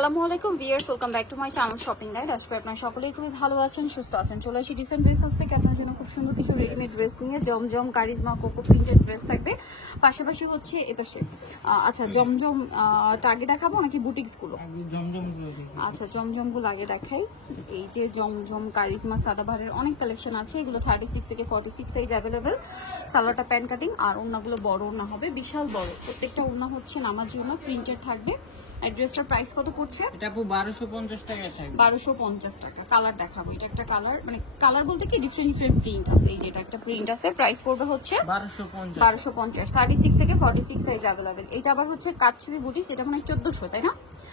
আসসালামু আলাইকুম viewers, welcome back to my channel shopping guide. আজকে আপনারা সকলেই খুবই ভালো আছেন, সুস্থ আছেন। চলে আসি ডিসেন্ট ড্রেস হাউস থেকে আপনার জন্য খুব সুন্দর কিছু রেডিমেড ড্রেস নিয়ে। জমজম, কারিজমা, কোকো প্রিন্টেড ড্রেস থাকবে। পাশাপাশি হচ্ছে এপাশে আচ্ছা জমজম আগে দেখাবো নাকি বুটিক্সগুলো? আচ্ছা জমজমগুলো আগে দেখাই। এই যে জমজম, কারিজমা, সাদাবাহারের অনেক কালেকশন আছে। এগুলো 36 থেকে 46 সাইজ অ্যাভেলেবেল। সালোয়ারটা প্যান কাটিং আর ওড়নাগুলো বড় ওড়না হবে, বিশাল বড়। প্রত্যেকটা ওড়না হচ্ছে নামাজি ওড়না, প্রিন্টেড থাকবে। অ্যাড্রেসটার প্রাইস কত পড়ছে? এটা আপু 1250 টাকায় থাকবে। 1250 টাকা। কালার দেখাবো। এটা একটা কালার, মানে কালার বলতে কি ডিফারেন্ট প্রিন্ট আছে। এই যে এটা একটা প্রিন্ট আছে। প্রাইস পড়বে হচ্ছে 1250। 36 থেকে 46 সাইজ अवेलेबल। এটা আবার হচ্ছে কাটছবি বুটিক্স, এটা মানে 1400, তাই না?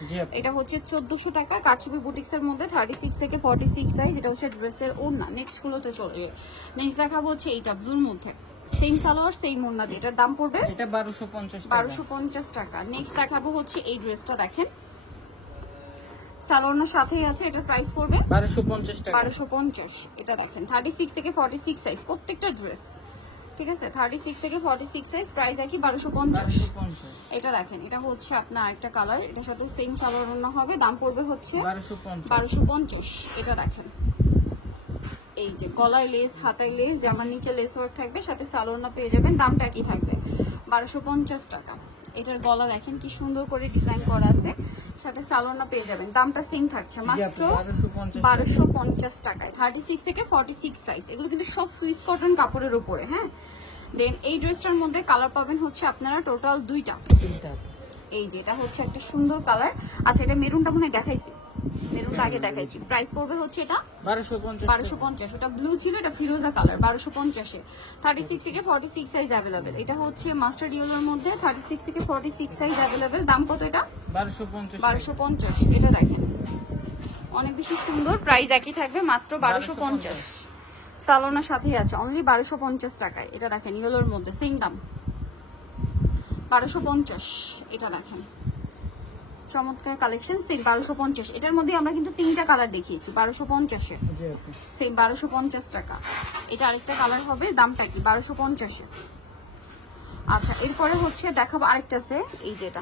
জি আপু। এটা হচ্ছে 1400 টাকা কাটছবি বুটিক্স এর মধ্যে 36 থেকে 46 সাইজ। এটা হচ্ছে ড্রেসের ওড়না। নেক্সট গুলোতে চলে যাবে। নেক্সট দেখাবো হচ্ছে এইটা ব্লুর মধ্যে, সেম সালোয়ার সেম ওড়না দিয়ে। এটার দাম পড়বে এটা 1250 টাকা। নেক্সট দেখাবো হচ্ছে এই ড্রেসটা, দেখেন সালোয়ারের সাথেই আছে। এটার প্রাইস পড়বে 1250 টাকা। 1250। এটা দেখেন 36 থেকে 46 সাইজ প্রত্যেকটা ড্রেস, ঠিক আছে? 36 থেকে 46 সাইজ, প্রাইস একই 1250। এটা দেখেন, এটা হচ্ছে আপনার একটা কালার, এটার সাথে সেম সালোয়ার ওড়না হবে। দাম পড়বে হচ্ছে 1250। এটা দেখেন, এই যে গলায় লেস, হাতায় লেস, জামার নিচে লেস ওয়ার্ক থাকবে, সাথে সালোয়ার পেয়ে যাবেন। দামটা কি থাকবে? 1250 টাকা। এটার গলা দেখেন কি সুন্দর করে ডিজাইন করা আছে, সাথে সালোয়ার পেয়ে যাবেন। দামটা সেম থাকছে মাত্র 1250 টাকায়। 36 থেকে 46 সাইজ। এগুলো কিন্তু সব সুইস কটন কাপড়ের উপরে। হ্যাঁ, দেন এই ড্রেসটার মধ্যে কালার পাবেন হচ্ছে আপনারা টোটাল দুইটা। এই যে এটা হচ্ছে একটা সুন্দর কালার। আচ্ছা, এটা মেরুনটা মনে হয় দেখাইছি, মেরুনটা আগে দেখাইছি। প্রাইস পড়বে হচ্ছে এটা 1250। ওটা ব্লু ছিল, এটা ফিরোজা কালার। 1250 এ 36 থেকে 46 সাইজ अवेलेबल। এটা হচ্ছে মাস্টার্ড ইয়েলোর মধ্যে 36 থেকে 46 সাইজ अवेलेबल। দাম কত এটা? 1250। এটা দেখেন অনেক বেশি সুন্দর, প্রাইস একই থাকবে মাত্র 1250। সালোনার সাথেই আছে, অনলি 1250 টাকায়। এটা দেখেন ইয়েলোর মধ্যে সেম দাম 1250। এটা দেখেন চমৎকার কালেকশন, সেম 1250। এটার মধ্যে আমরা কিন্তু তিনটা কালার দেখিয়েছি 1250 এ, সেম 1250 টাকা। এটা আরেকটা কালার হবে, দামটা কি? 1250 এ। আচ্ছা, এরপরে হচ্ছে দেখাবো আরেকটা আছে, এই যেটা।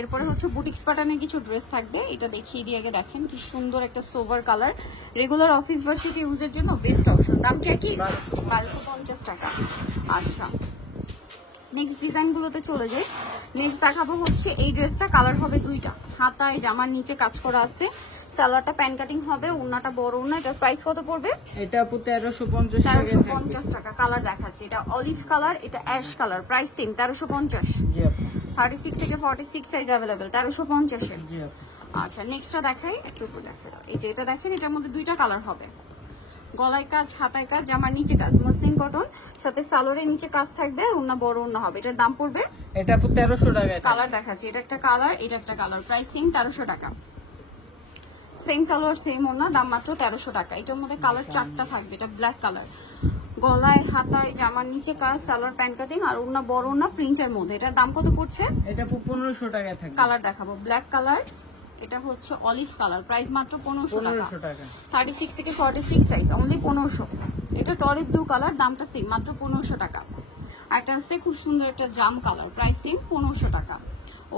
এরপরে হচ্ছে বুটিক্স প্যাটার্নের কিছু ড্রেস থাকবে। এটা দেখিয়ে দিয়ে আগে দেখেন কি সুন্দর একটা sober colour, regular office varsity ইউজের জন্য বেস্ট অপশন। দামটা কি? 1250 টাকা। আচ্ছা, নেক্সট ডিজাইনগুলোতে চলে যাই। নেক্সট দেখাবো হচ্ছে এই ড্রেসটা, কালার হবে দুইটা। হাতায় জামার নিচে কাজ করা আছে, সালোয়ারটা প্যান কাটিং হবে, ওড়নাটা বড় ওড়না। এটার প্রাইস কত পড়বে? এটা আপু 1350 টাকা। কালার দেখাচ্ছে, এটা অলিভ কালার, এটা অ্যাশ কালার। Price same 1350। জি আপু। 36 থেকে 46 সাইজ अवेलेबल 1350 এ। জি আপু। আচ্ছা, নেক্সটটা দেখাই, একটু উপর দেখাই। এই যে এটা দেখেন, এটার মধ্যে দুইটা কালার হবে। গলায় কাজ, হাতায় কাজ, জামার নিচে কাজ, মসলিন কটন, সাথে সালোয়ারের নিচে কাজ থাকবে, ওড়না বড় ওড়না হবে। এটার দাম পড়বে এটা আপু 1300 টাকা। কালার দেখাচ্ছি, এটা একটা কালার, এটা একটা কালার। প্রাইস সেম 1300 টাকা। সেম সালোয়ার সেম ওড়না, দাম মাত্র 1300 টাকা। এটার মধ্যে কালার চারটা থাকবে। এটা ব্ল্যাক কালার, গলায় হাতায় জামার নিচে কাজ, সালোয়ার প্যান্ট কাটিং আর ওড়না বড় ওড়না প্রিন্টের মধ্যে। এটার দাম কত পড়ছে? এটা আপু 1500 টাকা থাকবে। কালার দেখাবো, ব্ল্যাক কালার, এটা হচ্ছে অলিভ কালার। প্রাইস মাত্র 1500 টাকা। 36 থেকে 46 সাইজ, অনলি 1500। এটা টরি ব্লু কালার, দামটা সেম মাত্র 1500 টাকা। একটা আছে খুব সুন্দর একটা জাম কালার, প্রাইস সেম 1500 টাকা।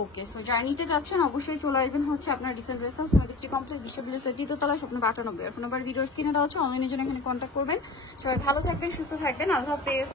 ওকে, সো যারা নিতে যাচ্ছেন অবশ্যই চলে আসবেন হচ্ছে আপনার ডিসেন্ট ড্রেস হাউস, মেজেস্টিক কমপ্লেক্স, বিশ্ববিদ্যালয়ের দ্বিতীয়তলা, স্বপ্ন 92। ফোন নাম্বার ভিডিওস কিনে দেওয়া হচ্ছে, অনলাইনের জন্য এখানে কন্ট্যাক্ট করবেন। সবাই ভালো থাকবেন, সুস্থ থাকবেন, আল্লাহ হাফেজ।